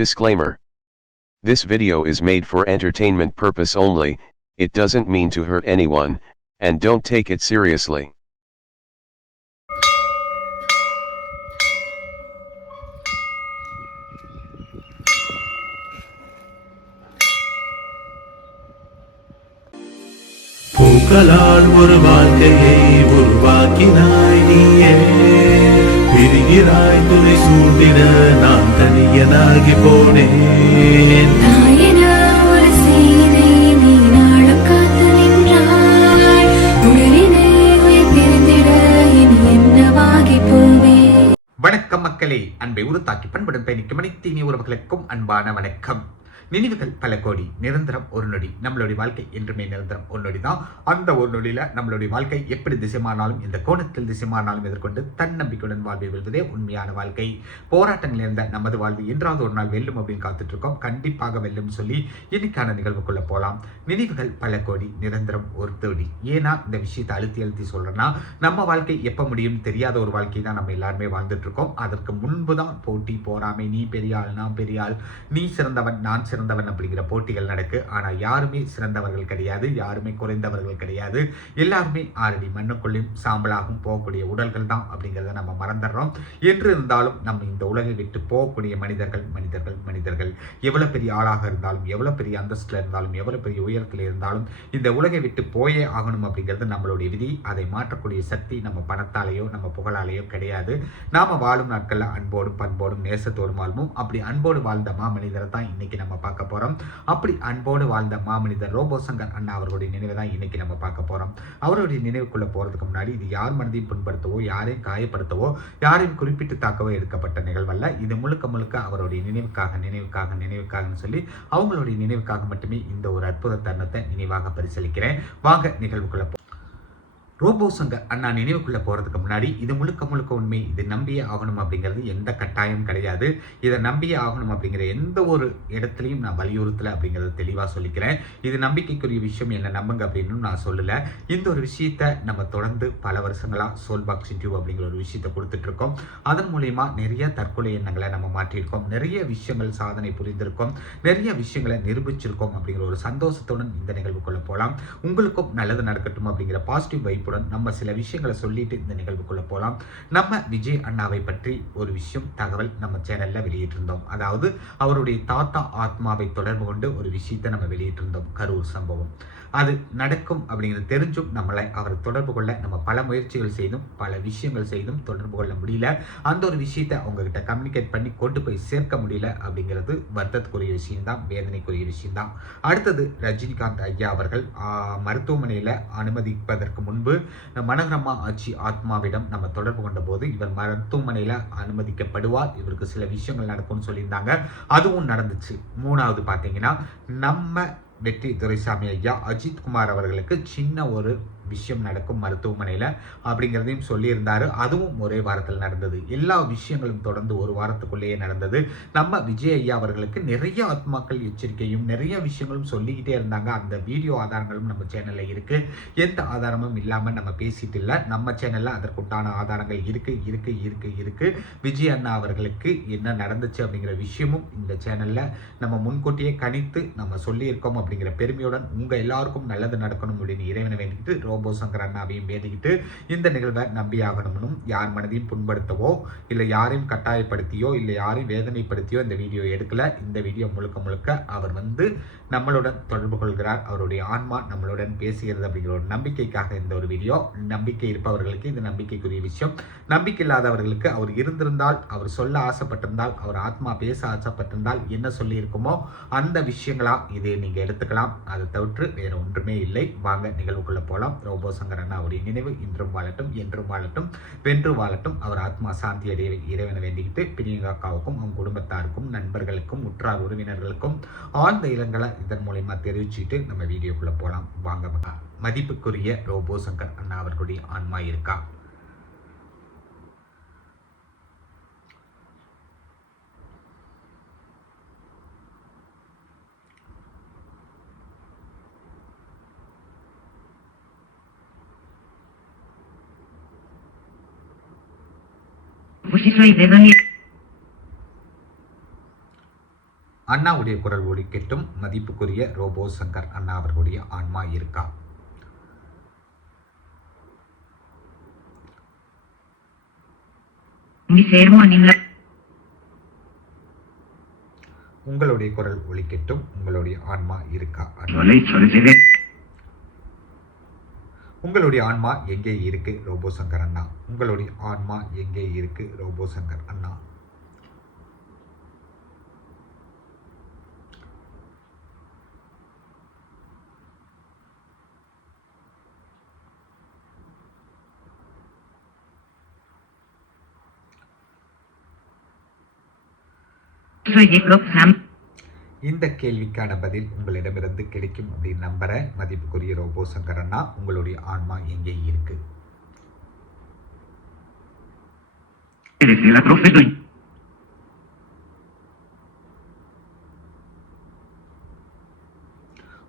Disclaimer. This video is made for entertainment purpose only, it doesn't mean to hurt anyone, and don't take it seriously. பூக்களால் ஒரு வாழ்க்கையை உருவாக்கினாய் நீயே பிரிகிறாய் துணை சூட்டிட நான் தனியனாகி போனேன். வணக்கம் மக்களே. அன்பை உருத்தாக்கி பண்படும் பயணிக்கும் அனைத்து இனி உறவுகளுக்கும் அன்பான வணக்கம். நினைவுகள் பல கோடி நிரந்தரம் ஒரு நொடி நம்மளுடைய வாழ்க்கை என்றுமே நிரந்தரம் ஒரு நொடி தான் அந்த ஒரு நொடியில நம்மளுடைய வாழ்க்கை எப்படி திசைமானாலும் இந்த கோணத்தில் திசைமானாலும் எதிர்கொண்டு தன்னம்பிக்கையுடன் வாழ்வை வெல்வதே உண்மையான வாழ்க்கை. போராட்டங்கள் இருந்த நமது வாழ்வு என்றாவது ஒரு நாள் வெல்லும் அப்படின்னு காத்துட்டு இருக்கோம் கண்டிப்பாக வெல்லும் சொல்லி இன்னைக்கான நிகழ்வுக்குள்ள போகலாம் நினைவுகள் பல கோடி நிரந்தரம் ஒரு தோடி. ஏன்னா இந்த விஷயத்தை அழுத்தி அழுத்தி சொல்றேன்னா நம்ம வாழ்க்கை எப்ப முடியும் தெரியாத ஒரு வாழ்க்கை தான் நம்ம எல்லாருமே வாழ்ந்துட்டு இருக்கோம் அதற்கு முன்பு தான் போட்டி போராமை நீ பெரிய ஆள் நான் பெரிய ஆள் நீ சிறந்தவன் நான் சிறந்தவன் அப்படிங்கிற போட்டிகள் நடக்கு. ஆனால் யாருமே சிறந்தவர்கள் கிடையாது யாருமே குறைந்தவர்கள் கிடையாது. எல்லாருமே ஆறடி மண்ணுக்குள்ளேயும் சாம்பலாகவும் போகக்கூடிய உடல்கள் தான் அப்படிங்கிறத நம்ம மறந்துடுறோம். என்று இருந்தாலும் நம்ம இந்த உலகை விட்டு போகக்கூடிய மனிதர்கள் மனிதர்கள் மனிதர்கள். எவ்வளோ பெரிய ஆளாக இருந்தாலும் எவ்வளோ பெரிய அந்தஸ்தில் இருந்தாலும் எவ்வளோ பெரிய உயரத்தில் இருந்தாலும் இந்த உலகை விட்டு போயே ஆகணும் அப்படிங்கிறது நம்மளுடைய விதி. அதை மாற்றக்கூடிய சக்தி நம்ம பணத்தாலேயோ நம்ம புகழாலேயோ கிடையாது. நாம் வாழும் நாட்களில் அன்போடும் பண்போடும் நேசத்தோடும் வாழ்வோம். அப்படி அன்போடு வாழ்ந்த மாமனிதரை தான் இன்னைக்கு நம்ம பார்க்க போகிறோம் அப்படி அன்போடு வாழ்ந்த மாமனிதர் ரோபோ சங்கர் அண்ணா அவர்களுடைய நினைவை தான் இன்னைக்கு நம்ம பார்க்க போகிறோம் அவருடைய நினைவுக்குள்ளே போகிறதுக்கு முன்னாடி இது யார் மனதையும் புண்படுத்தவோ யாரையும் காயப்படுத்தவோ யாரையும் குறிப்பிட்டு தாக்கவோ எடுக்கப்பட்ட நிகழ்வல்ல. இது முழுக்க முழுக்க அவருடைய நினைவுக்காக நினைவுக்காக நினைவுக்காகன்னு சொல்லி அவங்களுடைய நினைவுக்காக மட்டுமே இந்த ஒரு அற்புத தருணத்தை நினைவாக பரிசீலிக்கிறேன். வாங்க நிகழ்வுக்குள்ளே ரோபோ சங்க அண்ணா நினைவுக்குள்ள போறதுக்கு முன்னாடி இது முழுக்க முழுக்க உண்மை இது நம்பியே ஆகணும் அப்படிங்கிறது எந்த கட்டாயம் கிடையாது. இதை நம்பியே ஆகணும் அப்படிங்கிற எந்த ஒரு இடத்துலையும் நான் வலியுறுத்தல அப்படிங்கிறத தெளிவாக சொல்லிக்கிறேன். இது நம்பிக்கைக்குரிய விஷயம் என்ன நம்புங்க அப்படின்னு நான் சொல்லல. இந்த ஒரு விஷயத்த நம்ம தொடர்ந்து பல வருஷங்களா சோல் பாக்ஸ் டியூப் அப்படிங்கிற ஒரு விஷயத்த கொடுத்துட்டு இருக்கோம் அதன் மூலயமா நிறைய தற்கொலை எண்ணங்களை நம்ம மாற்றியிருக்கோம். நிறைய விஷயங்கள் சாதனை புரிந்திருக்கோம். நிறைய விஷயங்களை நிரூபிச்சிருக்கோம் அப்படிங்கிற ஒரு சந்தோஷத்துடன் இந்த நிகழ்வுக்குள்ளே போகலாம் உங்களுக்கும் நல்லது நடக்கட்டும் அப்படிங்கிற பாசிட்டிவ் வைப்புடன் நம்ம சில விஷயங்களை சொல்லிட்டு இந்த நிகழ்வுக்குள்ள போகலாம் நம்ம விஜய் அண்ணாவை பற்றி ஒரு விஷயம் தகவல் நம்ம சேனல்ல வெளியிட்டிருந்தோம். அதாவது அவருடைய தாத்தா ஆத்மாவை தொடர்பு கொண்டு ஒரு விஷயத்தை நம்ம வெளியிட்டிருந்தோம். கரூர் சம்பவம். அது நடக்கும் அப்படிங்கிறது தெரிஞ்சும் நம்மளை அவர் தொடர்பு கொள்ள நம்ம பல முயற்சிகள் செய்தும் பல விஷயங்கள் செய்தும் தொடர்பு கொள்ள முடியல. அந்த ஒரு விஷயத்தை அவங்ககிட்ட கம்யூனிகேட் பண்ணி கொண்டு போய் சேர்க்க முடியல அப்படிங்கிறது வருத்தத்துக்குரிய விஷயம்தான் வேதனைக்குரிய விஷயம்தான். அடுத்தது ரஜினிகாந்த் ஐயா அவர்கள் மருத்துவமனையில் அனுமதிப்பதற்கு முன்பு மனோரமா ஆட்சி ஆத்மாவிடம் நம்ம தொடர்பு கொண்ட போது இவர் மருத்துவமனையில் அனுமதிக்கப்படுவார். இவருக்கு சில விஷயங்கள் நடக்கும்னு சொல்லியிருந்தாங்க. அதுவும் நடந்துச்சு. மூணாவது பார்த்தீங்கன்னா நம்ம வெற்றி துரைசாமி ஐயா அஜித் குமார் அவர்களுக்கு சின்ன ஒரு விஷயம் நடக்கும் மருத்துவமனையில் அப்படிங்கிறதையும் சொல்லியிருந்தார். அதுவும் ஒரே வாரத்தில் நடந்தது. எல்லா விஷயங்களும் தொடர்ந்து ஒரு வாரத்துக்குள்ளேயே நடந்தது. நம்ம விஜய் ஐயா அவர்களுக்கு நிறைய ஆத்மாக்கள் எச்சரிக்கையும் நிறைய விஷயங்களும் சொல்லிக்கிட்டே இருந்தாங்க. அந்த வீடியோ ஆதாரங்களும் நம்ம சேனலில் இருக்குது எந்த ஆதாரமும் இல்லாமல் நம்ம பேசிட்டு இல்லை. நம்ம சேனலில் அதற்குண்டான ஆதாரங்கள் இருக்குது இருக்குது இருக்குது இருக்குது விஜய் அண்ணா அவர்களுக்கு என்ன நடந்துச்சு அப்படிங்கிற விஷயமும் இந்த சேனலில் நம்ம முன்கூட்டியே கணித்து நம்ம சொல்லியிருக்கோம் அப்படிங்கிற பெருமையுடன் உங்கள் எல்லாருக்கும் நல்லது நடக்கணும் அப்படின்னு இறைவனை வேண்டிக்கிட்டு ரோபோ சங்கர் அண்ணாவையும் வேண்டிக்கிட்டு இந்த நிகழ்வை நம்பி ஆகணும்னும் யார் மனதையும் புண்படுத்தவோ இல்லை யாரையும் கட்டாயப்படுத்தியோ இல்லை யாரையும் வேதனைப்படுத்தியோ இந்த வீடியோ எடுக்கல. இந்த வீடியோ முழுக்க முழுக்க அவர் வந்து நம்மளுடன் தொடர்பு கொள்கிறார். அவருடைய ஆன்மா நம்மளுடன் பேசுகிறது அப்படிங்கிற ஒரு நம்பிக்கைக்காக இந்த ஒரு வீடியோ. நம்பிக்கை இருப்பவர்களுக்கு இது நம்பிக்கைக்குரிய விஷயம். நம்பிக்கை இல்லாதவர்களுக்கு அவர் இருந்திருந்தால் அவர் சொல்ல ஆசைப்பட்டிருந்தால் அவர் ஆத்மா பேச ஆசைப்பட்டிருந்தால் என்ன சொல்லியிருக்குமோ அந்த விஷயங்களா இதை நீங்கள் எடுத்துக்கலாம். அதை தவிர்த்து வேற ஒன்றுமே இல்லை. வாங்க நிகழ்வுக்குள்ள போகலாம் ரோபோசங்கர் அண்ணா அவருடைய நினைவு இன்றும் வாழட்டும் என்றும் வாழட்டும் வென்று வாழட்டும். அவர் ஆத்மா சாந்தி அடைய இறைவனை வேண்டிக்கிட்டு பிரியங்காக்காவுக்கும் அவங்க குடும்பத்தாருக்கும் நண்பர்களுக்கும் உற்றார் உறவினர்களுக்கும் ஆழ்ந்த இளங்களை இதன் மூலயமா தெரிவிச்சுட்டு நம்ம வீடியோக்குள்ள போகலாம் வாங்க மதிப்புக்குரிய ரோபோ சங்கர் அண்ணா அவர்களுடைய ஆன்மா இருக்கா? அண்ணாவுடைய குரல் ஒலிக்கட்டும் மதிப்புக்குரிய ரோபோ சங்கர் அண்ணா அவர்களுடைய ஆன்மா இருக்கா? உங்களுடைய குரல் ஒலிக்கட்டும் உங்களுடைய ஆன்மா இருக்கா? உங்களுடைய ஆன்மா எங்கே இருக்கு? ரோபோ சங்கர் அண்ணா. உங்களுடைய ஆன்மா எங்கே இருக்கு? ரோபோ சங்கர் அண்ணா sedie sam. இந்த கேள்விக்கான பதில் உங்களிடமிருந்து கிடைக்கும் அப்படின்னு நம்புறேன். மதிப்புக்குரிய ரோபோ சங்கர் அண்ணா உங்களுடைய ஆன்மா எங்கே இருக்கு?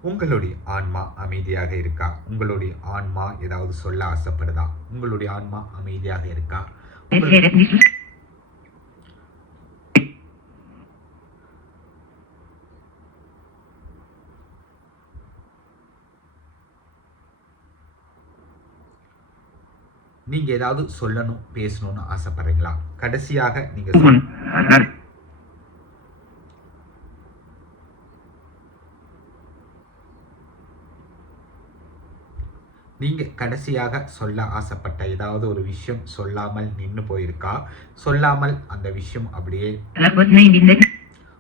உங்களுடைய ஆன்மா அமைதியாக இருக்கா? உங்களுடைய ஆன்மா ஏதாவது சொல்ல ஆசைப்படுதா? உங்களுடைய ஆன்மா அமைதியாக இருக்கா? நீங்க ஏதாவது சொல்லணும் பேசணும்னு ஆசைப்படுறீங்களா? கடைசியாக நீங்க நீங்க கடைசியாக சொல்ல ஆசைப்பட்ட ஏதாவது ஒரு விஷயம் சொல்லாமல் நின்று போயிருக்கா? சொல்லாமல் அந்த விஷயம் அப்படியே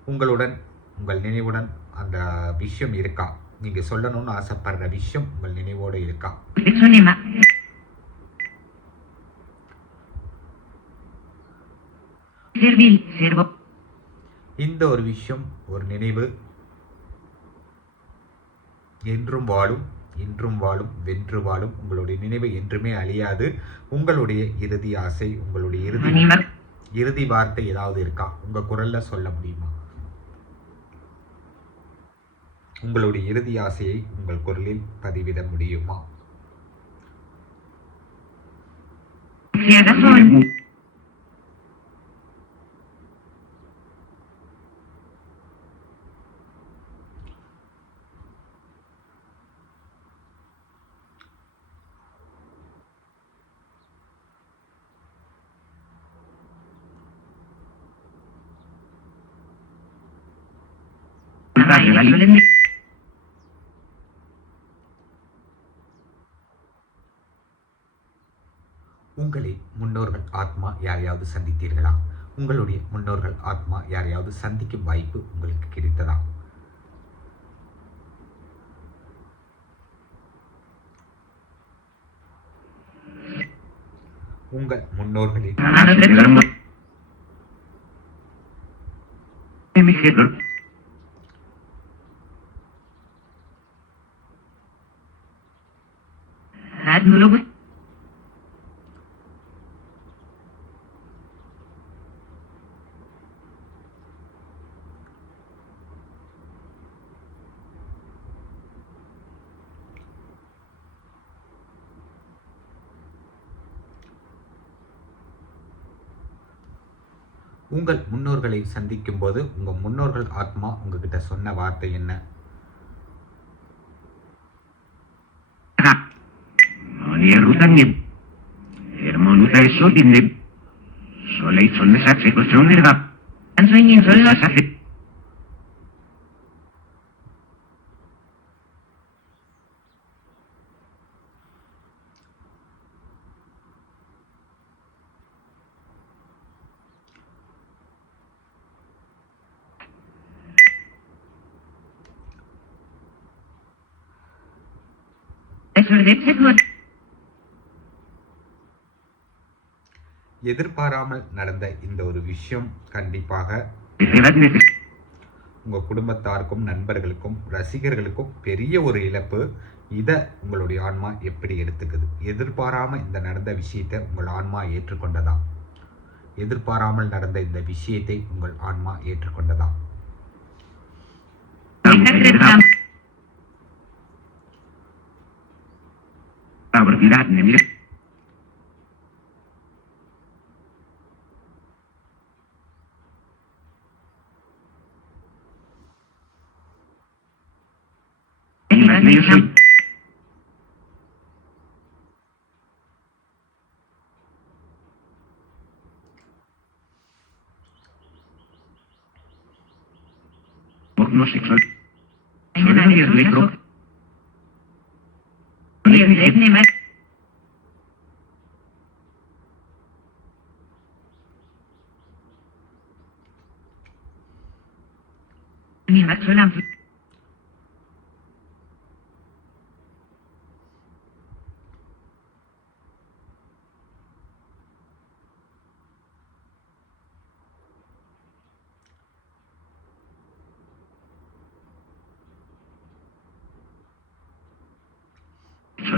உங்களுடன் உங்கள் நினைவுடன் அந்த விஷயம் இருக்கா? நீங்க சொல்லணும்னு ஆசைப்படுற விஷயம் உங்கள் நினைவோடு இருக்கா? Servil servo இந்த ஒரு விஷயம் ஒரு நினைவு. என்றும் வாழும் இன்றும் வாழும் வென்று வாழும். உங்களுடைய நினைவு என்றுமே அழியாது. உங்களுடைய இறுதி ஆசை உங்களுடைய இறுதி இறுதி வார்த்தை ஏதாவது இருக்கா? உங்க குரல்ல சொல்ல முடியுமா? உங்களுடைய இறுதி ஆசையை உங்கள் குரலில் பதிவிட முடியுமா? உங்களை முன்னோர்கள் ஆத்மா யாரையாவது சந்தித்தீர்களா? உங்களுடைய முன்னோர்கள் ஆத்மா யாரையாவது சந்திக்கும் வாய்ப்பு உங்களுக்கு கிடைத்ததா? உங்கள் முன்னோர்களின் Nada உங்கள் முன்னோர்களை சந்திக்கும் போது உங்கள் முன்னோர்கள் ஆத்மா உங்ககிட்ட சொன்ன வார்த்தை என்ன? Jerusalem. Hermonuza es Odin. Soleil son esas cosas, ¿verdad? Han sueño. எதிர்பாராமல் நடந்த இந்த ஒரு விஷயம் கண்டிப்பாக உங்கள் உங்க குடும்பத்தாருக்கும் நண்பர்களுக்கும் ரசிகர்களுக்கும் பெரிய ஒரு இழப்பு. இதை உங்களுடைய ஆன்மா எப்படி எடுத்துக்குது? எதிர்பாராம இந்த நடந்த விஷயத்தை உங்கள் ஆன்மா ஏற்றுக்கொண்டதா? எதிர்பாராமல் நடந்த இந்த விஷயத்தை உங்கள் ஆன்மா ஏற்றுக்கொண்டதா? La Music. Music. Animación amplia.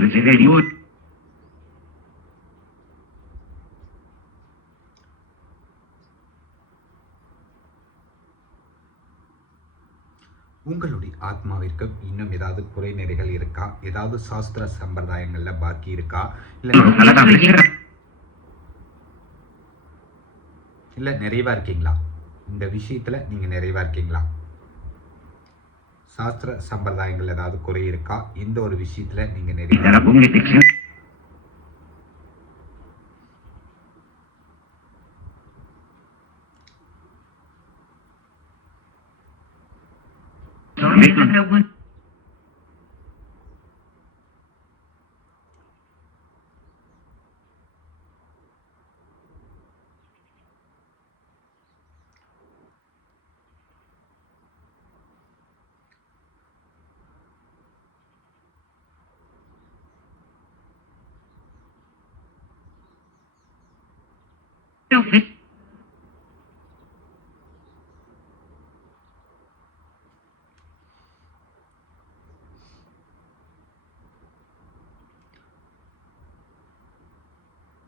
Serio. உங்களுடைய ஆத்மாவிற்கு இன்னும் ஏதாவது குறைநிறைகள் இருக்கா? ஏதாவது சாஸ்திர சம்பிரதாயங்கள்ல பாக்கி இருக்கா? இல்ல. இல்ல நிறைவா இருக்கீங்களா? இந்த விஷயத்துல நீங்க நிறைவா இருக்கீங்களா? சாஸ்திர சம்பிரதாயங்கள் ஏதாவது குறை இருக்கா? இந்த ஒரு விஷயத்துல நீங்க நிறைய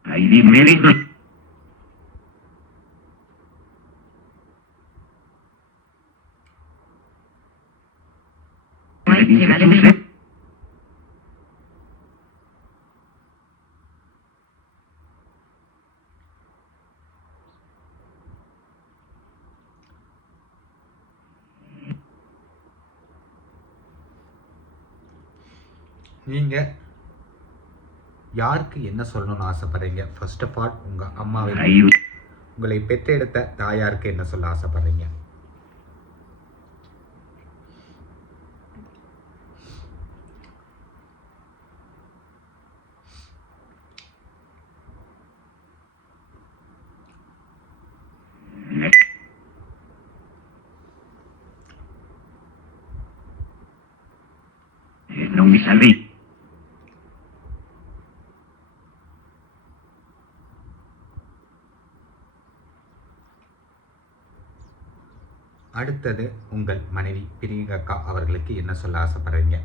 Ahí dime. Médico. நீங்க யாருக்கு என்ன சொல்லணும்னு ஆசைப்படுறீங்க ஃபர்ஸ்ட் ஆஃப் ஆல் உங்க அம்மாவை. உங்களை பெற்றெடுத்த தாயாருக்கு என்ன சொல்ல ஆசைப்படுறீங்க அடுத்தது உங்கள் மனைவி பிரியங்கா அவர்களுக்கு என்ன சொல்ல ஆசைப்படுறீங்க?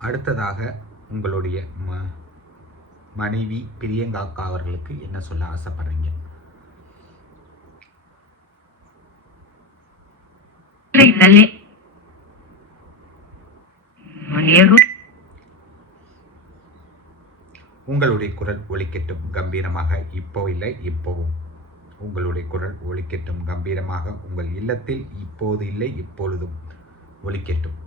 அடுத்ததாக உங்களுடைய ம மனைவி பிரியங்கா அக்கா அவர்களுக்கு என்ன சொல்ல ஆசைப்படுறீங்க? Maniego. உங்களுடைய குரல் ஒலிக்கட்டும் கம்பீரமாக இப்போ இல்லை இப்போவும். உங்களுடைய குரல் ஒலிக்கட்டும் கம்பீரமாக உங்கள் இல்லத்தில் இப்போது இல்லை இப்பொழுதும் ஒலிக்கட்டும்.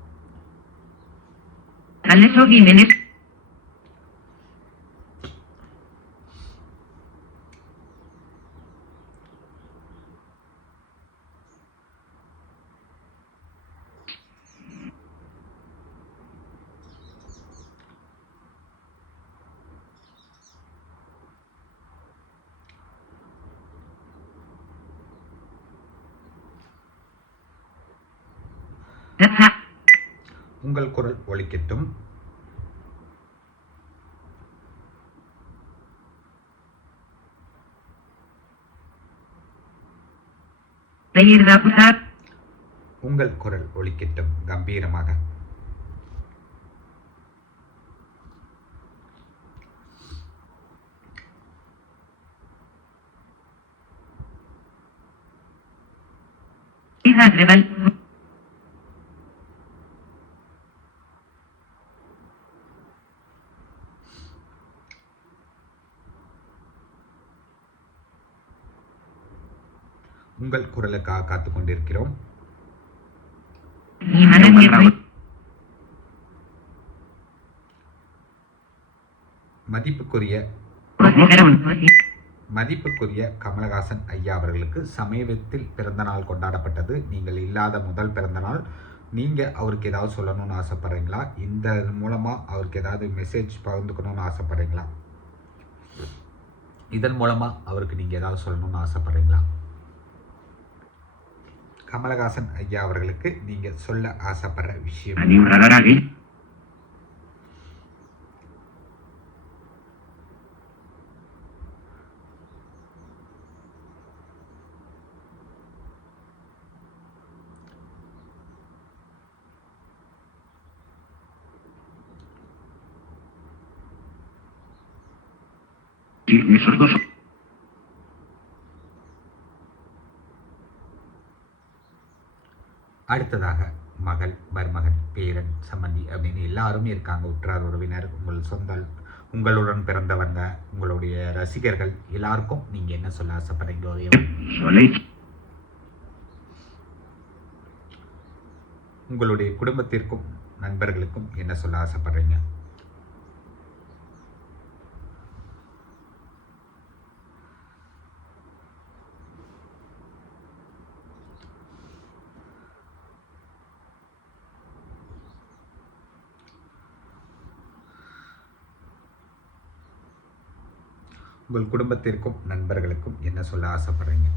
உங்கள் குரல் putar. உங்கள் குரல் ஒலிக்கட்டும் கம்பீரமாக. Hija உங்கள் குரலுக்காக காத்து கொண்டிருக்கிறோம் மதிப்புக்குரிய மதிப்புக்குரிய கமலஹாசன் ஐயா அவர்களுக்கு சமீபத்தில் பிறந்த நாள் கொண்டாடப்பட்டது. நீங்கள் இல்லாத முதல் பிறந்த நாள். நீங்கள் அவருக்கு ஏதாவது சொல்லணும்னு ஆசைப்படுறீங்களா? இந்த மூலமாக அவருக்கு ஏதாவது மெசேஜ் பகிர்ந்துக்கணும்னு ஆசைப்படுறீங்களா? இதன் மூலமாக அவருக்கு நீங்கள் ஏதாவது சொல்லணும்னு ஆசைப்படுறீங்களா? கமலஹாசன் ஐயா அவர்களுக்கு நீங்கள் சொல்ல ஆசைப்படுற விஷயம். அதிமுறவராகி Sí, esos dos அடுத்ததாக மகள் மருமகன் பேரன் சம்மந்தி அப்படின்னு எல்லாரும் இருக்காங்க. உற்றார் உறவினர் உங்கள் சொந்த உங்களுடன் பிறந்தவங்க உங்களுடைய ரசிகர்கள் எல்லாருக்கும் நீங்க என்ன சொல்ல ஆசைப்படுறீங்க ஒரே ஒரு- Soleil உங்களுடைய குடும்பத்திற்கும் நண்பர்களுக்கும் என்ன சொல்ல ஆசைப்படுறீங்க? உங்கள் குடும்பத்திற்கும் நண்பர்களுக்கும் என்ன சொல்ல ஆசைப்படுறீங்க?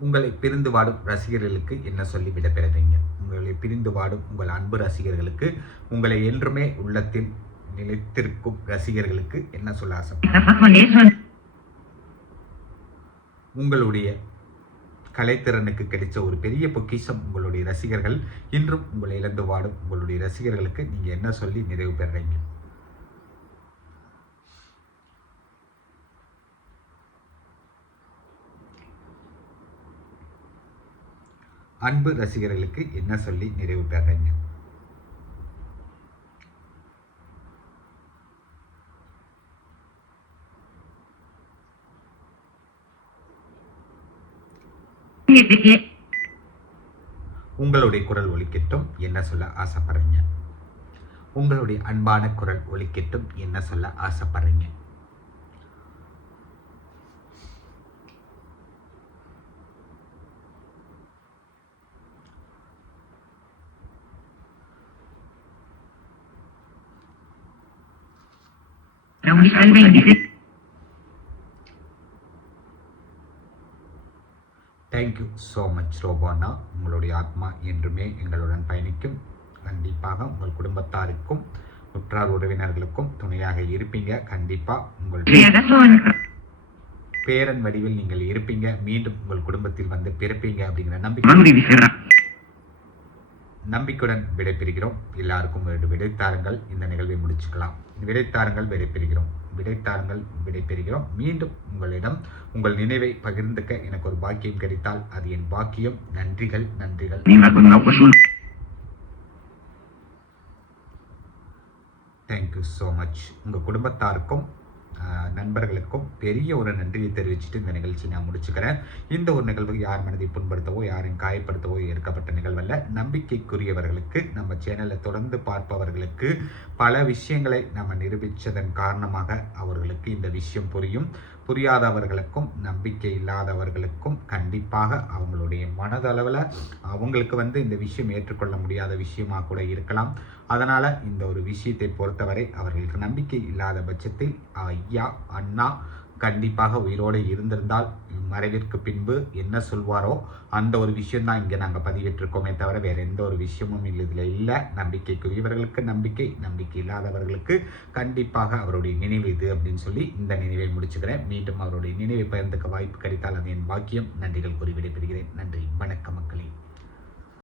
உங்களை பிரிந்து வாடும் ரசிகர்களுக்கு என்ன சொல்லி விடைபெறுறீங்க உங்களை பிரிந்து வாடும் உங்கள் அன்பு ரசிகர்களுக்கு உங்களை என்றுமே உள்ளத்தில் நிலைத்திருக்கும் ரசிகர்களுக்கு என்ன சொல்ல ஆசை Con eso, உங்களுடைய கலைத்திறனுக்கு கிடைச்ச ஒரு பெரிய பொக்கிஷம் உங்களுடைய ரசிகர்கள். இன்றும் உங்களை இழந்து வாடும் உங்களுடைய ரசிகர்களுக்கு நீங்க என்ன சொல்லி நிறைவு பெறுறீங்க? அன்பு ரசிகர்களுக்கு என்ன சொல்லி நிறைவு பெறுறீங்க? உங்களுடைய குரல் ஒலிக்கட்டும் என்ன சொல்ல ஆசைப்படுறீங்க? உங்களுடைய அன்பான குரல் ஒலிக்கட்டும் என்ன சொல்ல ஆசைப்படுறீங்க? தேங்க்யூ ஸோ மச் ரோபானா உங்களுடைய ஆத்மா என்றுமே எங்களுடன் பயணிக்கும். கண்டிப்பாக உங்கள் குடும்பத்தாருக்கும் உற்றார் உறவினர்களுக்கும் துணையாக இருப்பீங்க. கண்டிப்பாக உங்கள் பேரன் வடிவில் நீங்கள் இருப்பீங்க. மீண்டும் உங்கள் குடும்பத்தில் வந்து பிறப்பீங்க அப்படிங்கிற நம்பிக்கை. நம்பிக்கையுடன் விடைபெறுகிறோம். எல்லாருக்கும் ஒரு விடைத்தாருங்கள் இந்த நிகழ்வை முடிச்சுக்கலாம். விடைத்தாருங்கள் விடைபெறுகிறோம். விடைத்தாருங்கள் விடைபெறுகிறோம். மீண்டும் உங்களிடம் உங்கள் நினைவை பகிர்ந்துக்க எனக்கு ஒரு பாக்கியம் கிடைத்தால் அது என் பாக்கியம். நன்றிகள் நன்றிகள். தேங்க்யூ ஸோ மச் உங்கள் குடும்பத்தாருக்கும் நண்பர்களுக்கும் பெரிய ஒரு நன்றியை தெரிவிச்சுட்டு இந்த நிகழ்ச்சி நான் முடிச்சுக்கிறேன். இந்த ஒரு நிகழ்வு யார் மனதை புண்படுத்தவோ யாரையும் காயப்படுத்தவோ ஏற்கப்பட்ட நிகழ்வல்ல. நம்பிக்கைக்குரியவர்களுக்கு நம்ம சேனலை தொடர்ந்து பார்ப்பவர்களுக்கு பல விஷயங்களை நம்ம நிரூபித்ததன் காரணமாக அவர்களுக்கு இந்த விஷயம் புரியும். புரியாதவர்களுக்கும் நம்பிக்கை இல்லாதவர்களுக்கும் கண்டிப்பாக அவங்களுடைய மனதளவில் அவங்களுக்கு வந்து இந்த விஷயம் ஏற்றுக்கொள்ள முடியாத விஷயமாக கூட இருக்கலாம். அதனால் இந்த ஒரு விஷயத்தை பொறுத்தவரை அவர்களுக்கு நம்பிக்கை இல்லாத பட்சத்தில் ஐயா அண்ணா கண்டிப்பாக உயிரோடு இருந்திருந்தால் மறைவிற்கு பின்பு என்ன சொல்வாரோ அந்த ஒரு விஷயம்தான் இங்கே நாங்கள் பதிவிட்டிருக்கோமே தவிர வேறு எந்த ஒரு விஷயமும் இல்லை இதில் இல்லை. நம்பிக்கைக்குரியவர்களுக்கு நம்பிக்கை நம்பிக்கை இல்லாதவர்களுக்கு கண்டிப்பாக அவருடைய நினைவு இது அப்படின்னு சொல்லி இந்த நினைவை முடிச்சுக்கிறேன். மீண்டும் அவருடைய நினைவை பகிர்ந்துக்க வாய்ப்பு கிடைத்தால் அது என் பாக்கியம். நன்றிகள் கூறி விடைபெறுகிறேன். நன்றி. வணக்கம்